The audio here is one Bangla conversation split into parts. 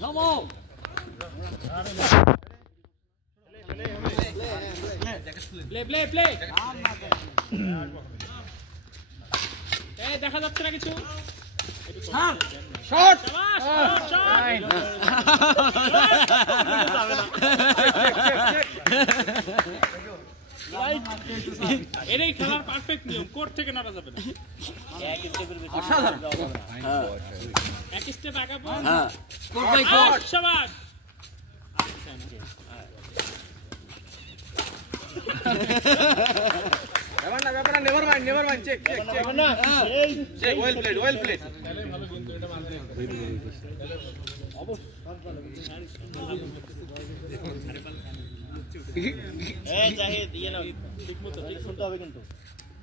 থামো প্লে এই দেখা যাচ্ছে না কিছু শট এটাই খেলার পারফেক্ট নিয়ম, কোর্ট থেকে নাড়া যাবে না। অসাধারণ এক স্টেপ আগাবো। হ্যাঁ কোর্ট বাই কোর্ট শাবাশ never mind check well played Zahid ইয়ে নাও ঠিকমতো ঠিক শুনতে হবে কিন্তু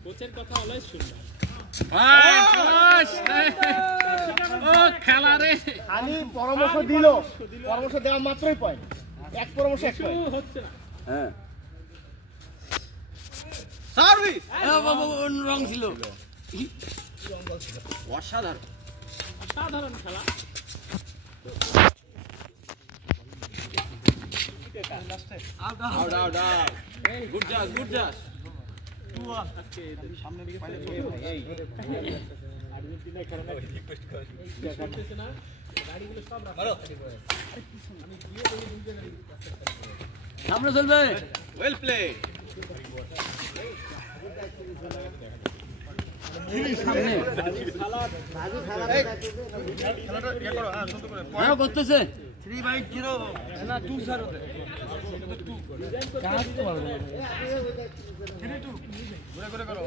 কোচের কথা অলওয়েজ শুনবে। ও খেলা রে খালি পরামর্শ দিল, পরামর্শ দেওয়া মাত্রই পয়েন্ট, এক পরামর্শ এক পয়েন্ট হচ্ছে না। হ্যাঁ সার্ভিস রং ছিল অসাধারণ সাধারণ খেলা। out good job সামনে চলবে well played হ্যাঁ করতেছে 3/0 না 2-0 ঘুরে করো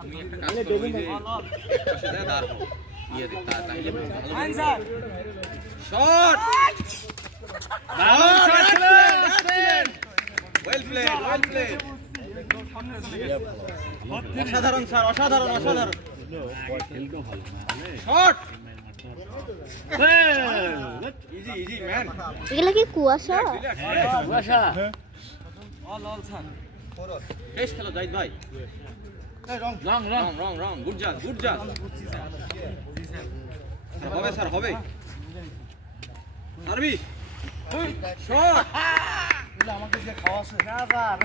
আমি একটা কাজ করব এই যে সেটা দাঁড় ইয়ে তাইলে আনসার শট well played অসাধারণ স্যার অসাধারণ শট ইজি ম্যান এগুলা কি কুয়াশা? কুয়াশা অল স্যার টেস্ট খেলো জাহিদ ভাই রং গুড জাজ হবে স্যার হবে সার্ভিস শট আমাকে যে খাওয়াছে না স্যার